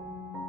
Thank you.